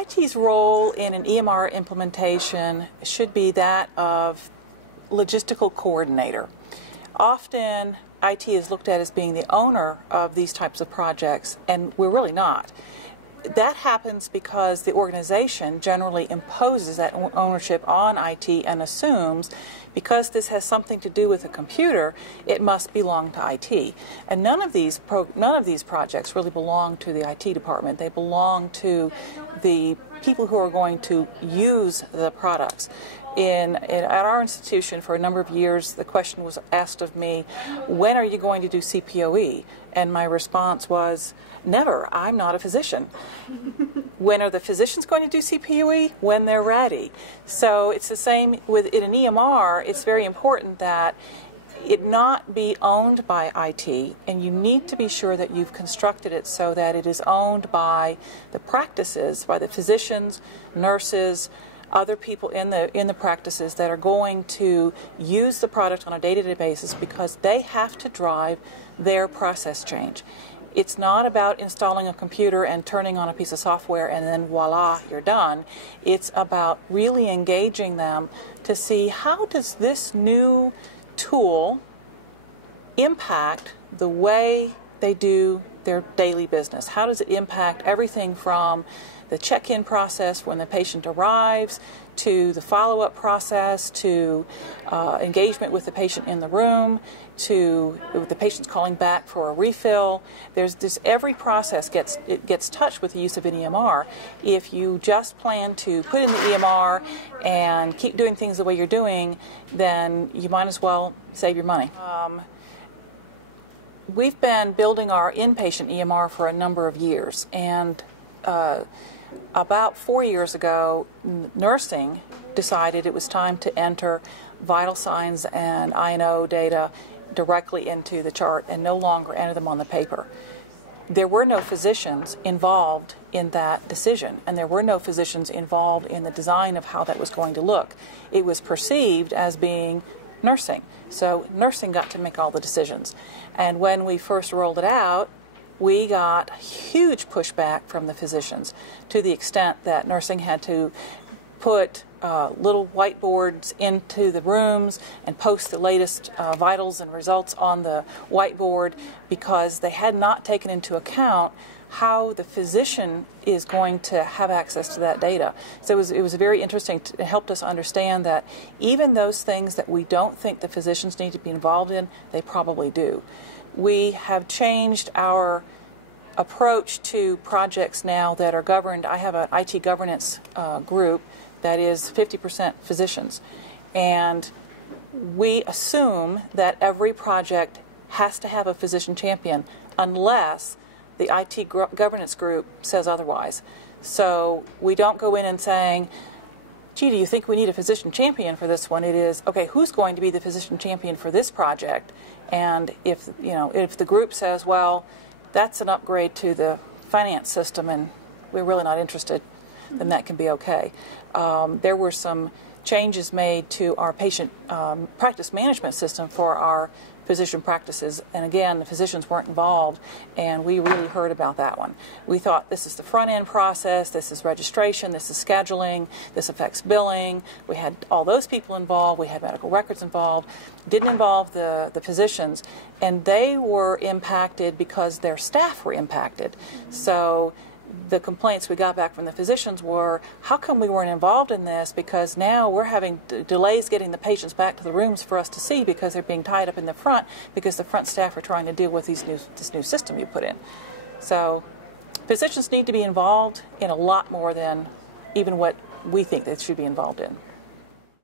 IT's role in an EMR implementation should be that of logistical coordinator. Often, IT is looked at as being the owner of these types of projects, and we're really not. That happens because the organization generally imposes that ownership on IT and assumes because this has something to do with a computer, it must belong to IT. And none of these projects really belong to the IT department. They belong to the people who are going to use the products. At our institution, for a number of years, the question was asked of me, when are you going to do CPOE? And my response was, never. I'm not a physician. When are the physicians going to do CPOE? When they're ready. So it's the same with in an EMR. It's very important that it not be owned by IT, and you need to be sure that you've constructed it so that it is owned by the practices, by the physicians, nurses, other people in the practices that are going to use the product on a day-to-day basis because they have to drive their process change. It's not about installing a computer and turning on a piece of software and then voila, you're done. It's about really engaging them to see how does this new tool impact the way they do their daily business. How does it impact everything from the check-in process when the patient arrives, to the follow-up process, to engagement with the patient in the room, to the patient's calling back for a refill. There's this, every process gets touched with the use of an EMR. If you just plan to put in the EMR and keep doing things the way you're doing, then you might as well save your money. We've been building our inpatient EMR for a number of years, and about 4 years ago, nursing decided it was time to enter vital signs and I&O data directly into the chart and no longer enter them on the paper. There were no physicians involved in that decision, and there were no physicians involved in the design of how that was going to look. It was perceived as being nursing, so nursing got to make all the decisions. And when we first rolled it out, we got huge pushback from the physicians to the extent that nursing had to put little whiteboards into the rooms and post the latest vitals and results on the whiteboard because they had not taken into account how the physician is going to have access to that data. So it was very interesting. It helped us understand that even those things that we don't think the physicians need to be involved in, they probably do. We have changed our approach to projects now that are governed. I have an IT governance group that is 50% physicians, and we assume that every project has to have a physician champion unless the IT governance group says otherwise. So we don't go in and saying, gee, do you think we need a physician champion for this one? It is, okay, who's going to be the physician champion for this project? And if the group says, well, that's an upgrade to the finance system and we're really not interested, then that can be okay. There were some changes made to our patient practice management system for our physician practices, and again, the physicians weren't involved, and we really heard about that one. We thought this is the front-end process, this is registration, this is scheduling, this affects billing. We had all those people involved, we had medical records involved, didn't involve the physicians, and they were impacted because their staff were impacted. So the complaints we got back from the physicians were, how come we weren't involved in this? Because now we're having delays getting the patients back to the rooms for us to see because they're being tied up in the front because the front staff are trying to deal with this new system you put in. So physicians need to be involved in a lot more than even what we think they should be involved in.